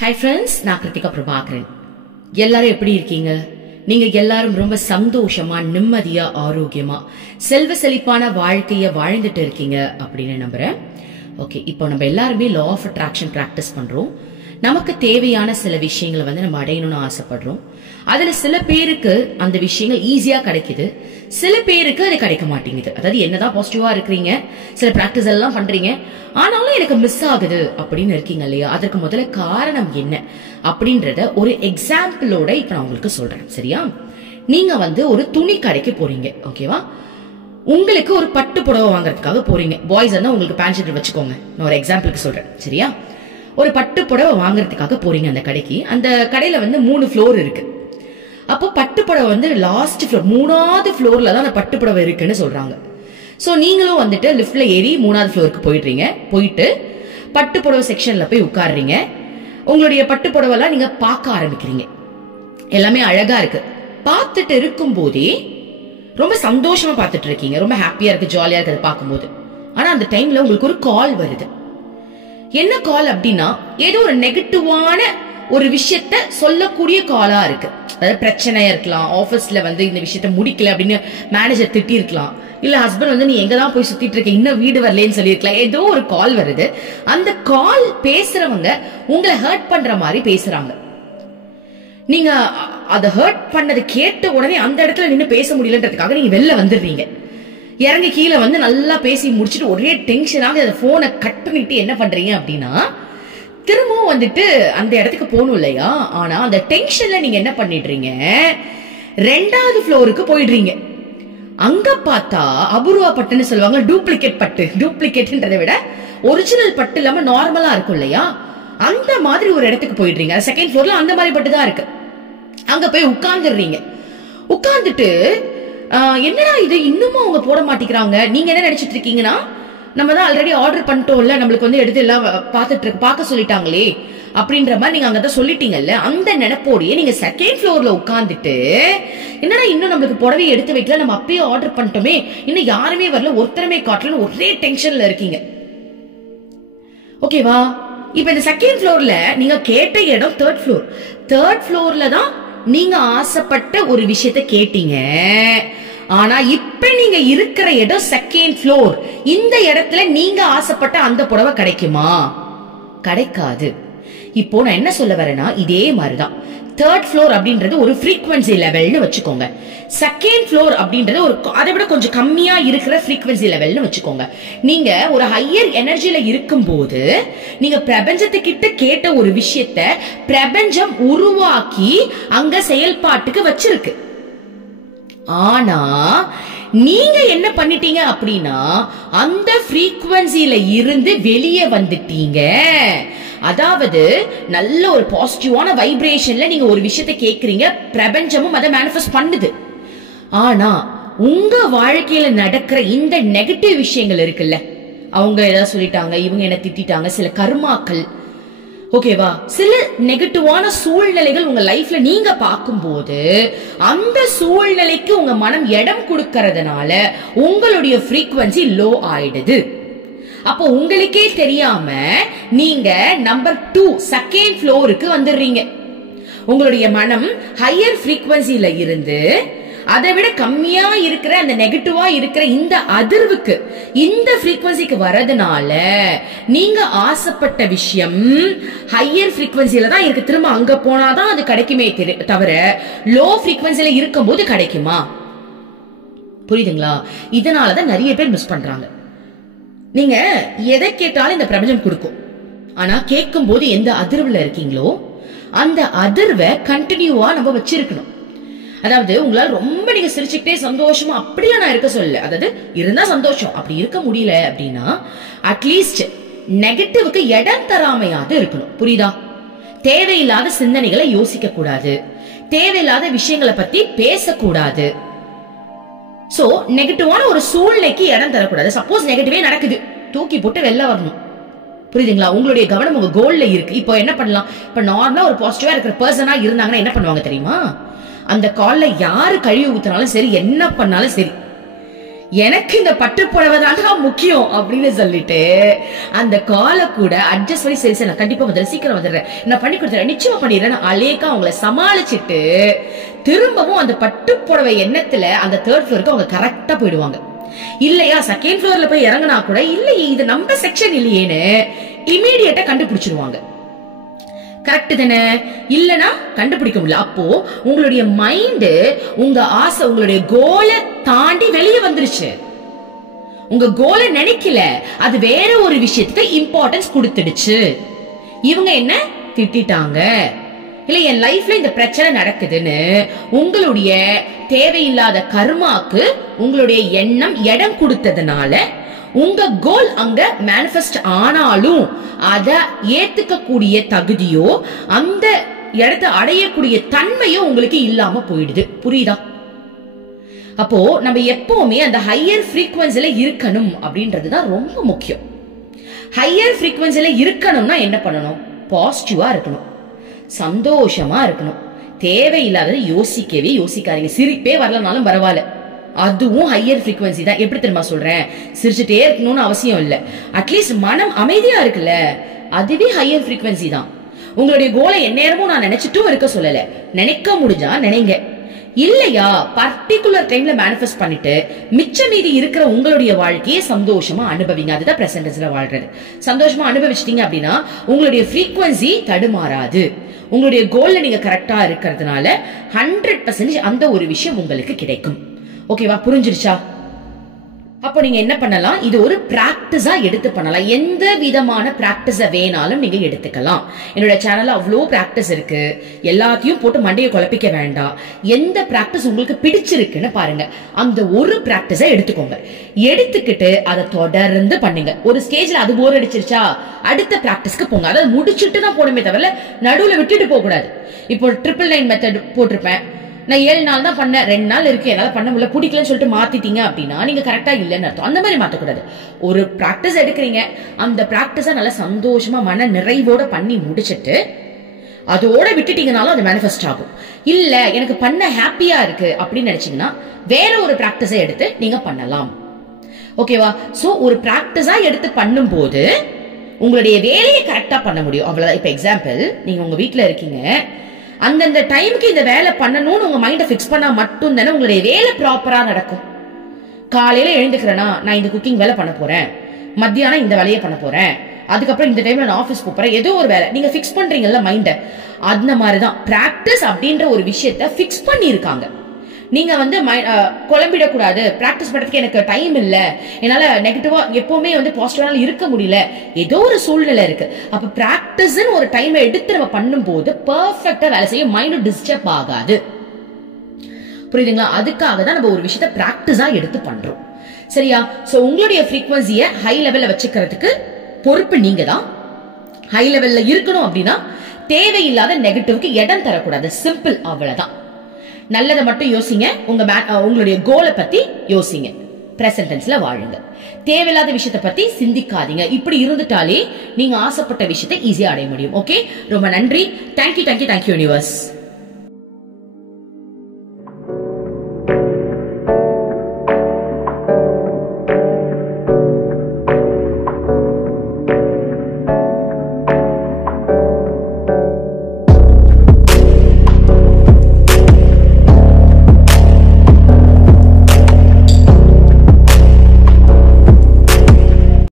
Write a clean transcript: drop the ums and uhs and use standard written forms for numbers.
Hi friends, நான் கிருத்திகா பிரபாகரன். எல்லாரும் எப்படி இருக்கீங்க? நீங்க எல்லாரும் ரொம்ப சந்தோஷமா, நிம்மதியா, ஆரோக்கியமா, செல்வ செழிப்பான வாழ்க்கைய வாழ்ந்துட்டு இருக்கீங்க அப்படின்னு நம்புறேன். ஓகே, இப்போ நம்ம எல்லாருமே லா ஆஃப் அட்ராக்ஷன் பிராக்டிஸ் பண்றோம். நமக்கு தேவையான சில விஷயங்களை நம்ம அடையணும்னு ஆசைப்படுறோம். அதுல சில பேருக்கு அந்த விஷயங்கள் ஈஸியா கிடைக்குது, சில பேருக்கு அது கிடைக்க மாட்டேங்குது. அதாவது என்னதான் பாசிட்டிவா இருக்கிறீங்க, சில பிராக்டிஸ் எல்லாம் பண்றீங்க, ஆனாலும் எனக்கு மிஸ் ஆகுது அப்படின்னு இருக்கீங்க இல்லையா? அதற்கு முதல்ல காரணம் என்ன அப்படின்றத ஒரு எக்ஸாம்பிளோட இப்ப நான் உங்களுக்கு சொல்றேன். சரியா? நீங்க ஒரு துணி கடைக்கு போறீங்க. ஓகேவா? உங்களுக்கு ஒரு பட்டு புடவை வாங்குறதுக்காக போறீங்க. பாய்ஸ் உங்களுக்கு பேண்ட் ஷர்ட் வச்சுக்கோங்க, நான் ஒரு எக்ஸாம்பிளுக்கு சொல்றேன். சரியா? ஒரு பட்டு புடவை வாங்குறதுக்காக போறீங்க அந்த கடைக்கு. அந்த கடையில 3 ஃப்ளோர் இருக்கு. அப்போ பட்டு புடவை லாஸ்ட் ஃப்ளோர், 3வது ஃப்ளோர்ல தான் அந்த பட்டு புடவை இருக்குன்னு சொல்றாங்க. சோ நீங்களும் லிஃப்ட்ல ஏறி 3வது ஃப்ளோருக்கு போயிடுறீங்க. போயிட்டு பட்டு புடவை செக்ஷன்ல போய் உட்காடுறீங்க. உங்களுடைய பட்டு புடவெல்லாம் நீங்க பார்க்க ஆரம்பிக்கிறீங்க. எல்லாமே அழகா இருக்கு. பார்த்துட்டு இருக்கும் போதே ரொம்ப சந்தோஷமா பார்த்துட்டு இருக்கீங்க. ரொம்ப ஹாப்பியா இருக்கு, ஜாலியா இருக்கு அதை பார்க்கும்போது. ஆனா அந்த டைம்ல உங்களுக்கு ஒரு கால் வருது. என்ன கால் அப்படின்னா, ஏதோ ஒரு நெகட்டிவான ஒரு விஷயத்த சொல்லக்கூடிய காலா இருக்கு. அதாவது பிரச்சனையா இருக்கலாம், ஆபீஸ்ல இந்த விஷயத்த முடிக்கல அப்படின்னு மேனேஜர் திட்டி இருக்கலாம், இல்ல ஹஸ்பண்ட் நீ எங்கதான் போய் சுத்திட்டு இருக்க, இன்னும் வீடு வரலன்னு சொல்லிருக்கலாம். ஏதோ ஒரு கால் வருது. அந்த கால் பேசுறவங்க உங்களை ஹர்ட் பண்ற மாதிரி பேசுறாங்க. நீங்க அதை ஹர்ட் பண்ணது கேட்ட உடனே அந்த இடத்துல நின்று பேச முடியலன்றதுக்காக நீங்க வெளில வந்துடுறீங்க. இறங்கி கீழே நல்லா பேசி முடிச்சுட்டு ஒரே டென்ஷனாக அந்த போனை கட் பண்ணிட்டு என்ன பண்றீங்க அப்படின்னா, திரும்பவும் அந்த இடத்துக்கு போகணும் இல்லையா? ஆனா அந்த டென்ஷன்ல நீங்க என்ன பண்ணிடுறீங்க, 2வது ஃப்ளோருக்கு போயிடுறீங்க. அங்க பார்த்தா அபூர்வா பட்டுன்னு சொல்லுவாங்க, டூப்ளிகேட் பட்டு. டூப்ளிகேட்ன்றதை விட ஒரிஜினல் பட்டு இல்லாம நார்மலா இருக்கும் இல்லையா? அந்த மாதிரி ஒரு இடத்துக்கு போயிடுறீங்க. 2nd ஃப்ளோர்ல அந்த மாதிரி பட்டு தான் இருக்கு. அங்க போய் உட்கார்ந்துடுறீங்க. உட்கார்ந்துட்டு என்னடா இது இன்னுமும் அவங்க போட மாட்டேங்கிறாங்க. நீங்க என்ன நினைச்சிட்டு இருக்கீங்கன்னா, நம்ம தான் ஆல்ரெடி ஆர்டர் பண்ணிட்டோம்ல, நம்மளுக்கு எடுத்து எல்லாம் பார்க்க சொல்லிட்டாங்களே அப்படின்ற மாதிரி நீங்க அங்கதான் சொல்லிட்டீங்கல்ல. அந்த நினைப்போடையே நீங்க 2nd ஃப்ளோர்ல உட்கார்ந்துட்டு, என்னடா இன்னும் நம்மளுக்கு புடவை எடுத்து வைக்கல, நம்ம அப்பயே ஆர்டர் பண்ணிட்டோமே, இன்னும் யாருமே வரல, ஒருத்தரமே காட்டலன்னு ஒரே டென்ஷன்ல இருக்கீங்க. ஓகேவா? இப்ப இந்த 2nd ஃப்ளோர்ல நீங்க கேட்ட இடம் 3rd ஃப்ளோர். 3rd ஃப்ளோர்ல தான் நீங்க ஆசைப்பட்ட ஒரு விஷயத்தை கேட்டீங்க. ஆனா இப்ப நீங்க இருக்கிற இடம் 2nd ஃப்ளோர். இந்த இடத்துல நீங்க ஆசைப்பட்ட அந்த புடவை கிடைக்குமா? கிடைக்காது. இப்போ நான் என்ன சொல்ல வரேன்னா, இதே மாதிரிதான் 3rd ஃப்ளோர் அப்படின்றது ஒரு ஃப்ரீக்வன்சி லெவல்னு வச்சுக்கோங்க. 2nd ஃப்ளோர் அப்படின்றது அதை விட கொஞ்சம் கம்மியா இருக்கிற ஃப்ரீக்வன்சி லெவல்னு வச்சுக்கோங்க. நீங்க ஒரு ஹையர் எனர்ஜில இருக்கும்போது நீங்க பிரபஞ்சத்துக்கிட்ட கேட்ட ஒரு விஷயத்த பிரபஞ்சம் உருவாக்கி அங்க செயல்பாட்டுக்கு வச்சிருக்கு. ஆனா நீங்க என்ன பண்ணிட்டீங்க அப்படின்னா, அந்த ஃப்ரீக்வன்சில இருந்து வெளியே வந்துட்டீங்க. அதாவது நல்ல ஒரு பாசிட்டிவான வைப்ரேஷன்ல நீங்க ஒரு விஷயத்தை கேக்குறீங்க, பிரபஞ்சமும் அதை மேனிஃபெஸ்ட் பண்ணுது. ஆனா உங்க வாழ்க்கையில நடக்கிற இந்த நெகட்டிவ் விஷயங்கள் இருக்குல்ல, அவங்க ஏதாவது சொல்லிட்டாங்க, இவங்க என்ன திட்டாங்க, சில கர்மாக்கள், ஓகேவா, சில நெகட்டிவான சூழ்நிலைகள் உங்க லைஃப்ல நீங்க பார்க்கும்போது அந்த சூழ்நிலைக்கு உங்க மனம் இடம் கொடுக்கறதுனால உங்களுடைய ஃப்ரீக்வன்சி லோ ஆயிடுது. அப்போ உங்களுக்கே தெரியாம நீங்க நம்பர் 2 2nd ஃப்ளோருக்கு வந்துடுறீங்க. உங்களுடைய மனம் ஹையர் ஃப்ரீக்வன்சில இருந்து அதை விட கம்மியா இருக்கிற அந்த நெகட்டிவா இருக்கிற இந்த அதிர்வுக்கு, இந்த ஃப்ரீக்வன்சிக்கு வரதுனால நீங்க ஆசைப்பட்ட விஷயம் ஹையர் ஃப்ரீக்வன்சில தான் இருக்கு. திரும்ப அங்க போனாதான் அது கிடைக்குமே தவிர லோ ஃப்ரீக்வன்சில இருக்கும்போது கிடைக்குமா? புரியுதுங்களா? இதனாலதான் நிறைய பேர் மிஸ் பண்றாங்க. நீங்க எதை கேட்டாலும் இந்த பிரபஞ்சம் கொடுக்கும். ஆனா கேட்கும் போது எந்த அதிர்வுல இருக்கீங்களோ அந்த அதிர்வை கண்டினியூவா நம்ம வச்சிருக்கணும். அதாவது உங்களால ரொம்ப நீங்க சிரிச்சுக்கிட்டே சந்தோஷமா அப்படியே நான் இருக்க சொல்லல. அதாவது இருந்தா சந்தோஷம், அப்படி இருக்க முடியல அப்படின்னா அட்லீஸ்ட் நெகட்டிவ்க்கு இடம் தராமையாவது இருக்கணும். புரியுதா? தேவையில்லாத சிந்தனைகளை யோசிக்க கூடாது, தேவையில்லாத விஷயங்களை பத்தி பேசக்கூடாது. சோ நெகட்டிவான ஒரு சூழ்நிலைக்கு இடம் தரக்கூடாது. சப்போஸ் நெகட்டிவே நடக்குது, தூக்கி போட்டு வெளில வரணும். புரியுதுங்களா? உங்களுடைய கவனம் உங்க கோல்ல இருக்கு. இப்போ என்ன பண்ணலாம்? இப்ப நார்மலா ஒரு பாசிட்டிவா இருக்கிற பர்சனா இருந்தாங்கன்னா என்ன பண்ணுவாங்க தெரியுமா? அந்த கால்ல யாரு கழுவி ஊத்தினாலும் சரி, என்ன பண்ணாலும் சரி, எனக்கு இந்த பட்டு புடவை தான் முக்கியம் அப்படின்னு சொல்லிட்டு அந்த காலை கூட அட்ஜஸ்ட் பண்ணி சரி சரி நான் கண்டிப்பா வந்துடுறேன், சீக்கிரம் வந்துடுறேன், நான் பண்ணி கொடுத்துறேன், நிச்சயமா பண்ணிடுறேன் அலேக்கா அவங்களை சமாளிச்சுட்டு திரும்பவும் அந்த பட்டு புடவை எண்ணத்துல அந்த 3rd ஃப்ளோருக்கு அவங்க கரெக்டா போயிடுவாங்க. இல்லையா 2nd ஃப்ளோர்ல போய் இறங்கினா கூட இல்லையே இது நம்ம செக்ஷன் இல்லையேன்னு இமீடியட்டா கண்டுபிடிச்சிருவாங்க. கரெக்ட் தானே? இல்லனா கண்டுபிடிக்க முடியல. அப்போ உங்களுடைய மைண்ட் உங்க ஆசை உங்களுடைய கோலை தாண்டி வெளியே வந்துருச்சு. உங்க கோலை நினைக்கல, அது வேற ஒரு விஷயத்துக்கு இம்பார்ட்டன்ஸ் கொடுத்துடுச்சு. இவங்க என்ன திட்டாங்க இல்ல என் லைஃப்ல இந்த பிரச்சனை நடக்குதுன்னு உங்களுடைய தேவையில்லாத கர்மாக்கு உங்களுடைய எண்ணம் இடம் கொடுத்ததுனால உங்க கோல் அங்க மேனிஃபெஸ்ட் ஆனாலும் அத ஏத்துக்கக்கூடிய தகுதியோ அந்த இடத்தை அடையக்கூடிய தன்மையோ உங்களுக்கு இல்லாம போயிடுது. புரியுதா? அப்போ நம்ம எப்பவுமே அந்த ஹையர் ஃப்ரீக்வன்சில இருக்கணும் அப்படின்றதுதான் ரொம்ப முக்கியம். ஹையர் ஃப்ரீக்வன்சில இருக்கணும்னா என்ன பண்ணணும்? பாசிட்டிவா இருக்கணும், சந்தோஷமா இருக்கணும், தேவையில்லாததை யோசிக்கவே யோசிக்காதீங்க. சிரிப்பே வரலனாலும் பரவாயில்ல, அதுவும் ஹையர் ஃப்ரீக்வன்சி தான். எப்படி தெரியுமா சொல்றேன்? சிரிச்சுட்டே இருக்கணும்னு அவசியம் இல்ல, அட்லீஸ்ட் மனம் அமைதியா இருக்குல்ல, அதுவே ஹையர் ஃப்ரீக்வன்சி தான். உங்களுடைய கோலை எந்நேரமும் நான் நினைச்சிட்டும் இருக்க சொல்லல, நினைக்க முடிஞ்சா நினைங்க, இல்லையா பர்டிகுலர் டைம்ல மேனிஃபெஸ்ட் பண்ணிட்டு மிச்ச மீதி இருக்கிற உங்களுடைய வாழ்க்கையை சந்தோஷமா அனுபவிங்க. அதுதான் பிரசன்டென்ஸ்ல வாழ்றது. சந்தோஷமா அனுபவிச்சிட்டீங்க அப்படின்னா உங்களுடைய ஃப்ரீக்வன்சி தடுமாறாது. உங்களுடைய கோல்ல நீங்க கரெக்டா இருக்கிறதுனால 100% அந்த ஒரு விஷயம் உங்களுக்கு கிடைக்கும். ஓகேவா? புரிஞ்சிருச்சா? அப்போ நீங்க என்ன பண்ணலாம், இது ஒரு பிராக்டிஸா எடுத்து பண்ணலாம். எந்த விதமான பிராக்டிஸ வேணாலும் நீங்க எடுத்துக்கலாம். என்னோட சேனல்ல அவ்வளோ பிராக்டிஸ் இருக்கு, எல்லாத்தையும் போட்டு மண்டையை குழப்பிக்க வேண்டாம். எந்த பிராக்டிஸ் உங்களுக்கு பிடிச்சிருக்குன்னு பாருங்க, அந்த ஒரு பிராக்டிஸ எடுத்துக்கோங்க. எடுத்துக்கிட்டு அதை தொடர்ந்து பண்ணுங்க. ஒரு ஸ்டேஜ்ல அது போர் அடிச்சிருச்சா அடுத்த பிராக்டிஸ்க்கு போங்க. அதாவது முடிச்சுட்டு தான் போகணுமே தவிர நடுவுல விட்டுட்டு போக கூடாது. இப்போ 999 மெத்தட் போட்டிருப்பேன், நான் 7 நாள் தான் பண்ண, 2 நாள் இருக்கு என்னால பண்ண முடியல, பிடிக்கலன்னு சொல்லிட்டு மாத்திட்டீங்க அப்படின்னா நீங்க கரெக்டா இல்லைன்னு அர்த்தம். அந்த மாதிரி மாத்தக்கூடாது. ஒரு பிராக்டிஸ் எடுக்கிறீங்க, அந்த பிராக்டிஸ நல்லா சந்தோஷமா மன நிறைவோட பண்ணி முடிச்சிட்டு அதோட விட்டுட்டீங்கனாலும் அது மேனிஃபெஸ்ட் ஆகும். இல்ல எனக்கு பண்ண ஹாப்பியா இருக்கு அப்படின்னு நினைச்சீங்கன்னா வேற ஒரு பிராக்டிஸ எடுத்து நீங்க பண்ணலாம். ஓகேவா? சோ ஒரு பிராக்டிஸா எடுத்து பண்ணும் போது உங்களுடைய வேலையை கரெக்டா பண்ண முடியும். அவ்வளவுதான். இப்ப எக்ஸாம்பிள், நீங்க உங்க வீட்டுல இருக்கீங்க, அந்தந்த டைமுக்கு இந்த வேலை பண்ணணும்னு உங்க மைண்ட பிக்ஸ் பண்ணா மட்டும் தானே உங்களுடைய வேலை ப்ராப்பரா நடக்கும். காலையில எழுந்துக்கிறேன்னா நான் இந்த குக்கிங் வேலை பண்ண போறேன், மத்தியானம் இந்த வேலையை பண்ண போறேன், அதுக்கப்புறம் இந்த டைம்ல நான் ஆபீஸ் போறேன், ஏதோ ஒரு வேலை நீங்க பிக்ஸ் பண்றீங்கல்ல மைண்ட. அந்த மாதிரிதான் பிராக்டிஸ் அப்படின்ற ஒரு விஷயத்த பிக்ஸ் பண்ணி இருக்காங்க. நீங்க வந்து குழம்பிடக்கூடாது, பிராக்டிஸ் பண்றதுக்கு எனக்கு டைம் இல்ல, என்னால நெகட்டிவா எப்பவுமே வந்து பாசிட்டிவா இருக்க முடியல, ஏதோ ஒரு சூழ்நிலை இருக்கு. அப்ப பிராக்டிஸ் ஒரு டைம் எடுத்து நம்ம பண்ணும் போது பெர்ஃபெக்ட்டா வேலை செய்ய, மைண்ட் டிஸ்டர்ப் ஆகாது. புரியுதுங்களா? அதுக்காக தான் நம்ம ஒரு விஷயத்த பிராக்டிஸா எடுத்து பண்றோம். சரியா? சோ உங்களுடைய ஃப்ரீக்வன்சியை ஹை லெவல்ல வச்சுக்கிறதுக்கு பொறுப்பு நீங்க தான். ஹை லெவல்ல இருக்கணும் அப்படின்னா தேவையில்லாத நெகட்டிவ்க்கு இடம் தரக்கூடாது. சிம்பிள், அவ்வளவுதான். நல்லதை மட்டும் யோசிங்க, உங்களுடைய கோலை பத்தி யோசிங்க, பிரசன்ட் டென்ஸ்ல வாழுங்க, தேவையில்லாத விஷயத்தை பத்தி சிந்திக்காதீங்க. இப்படி இருந்துட்டாலே நீங்க ஆசைப்பட்ட விஷயத்தை ஈஸியா அடைய முடியும். ஓகே, ரொம்ப நன்றி. Thank you universe.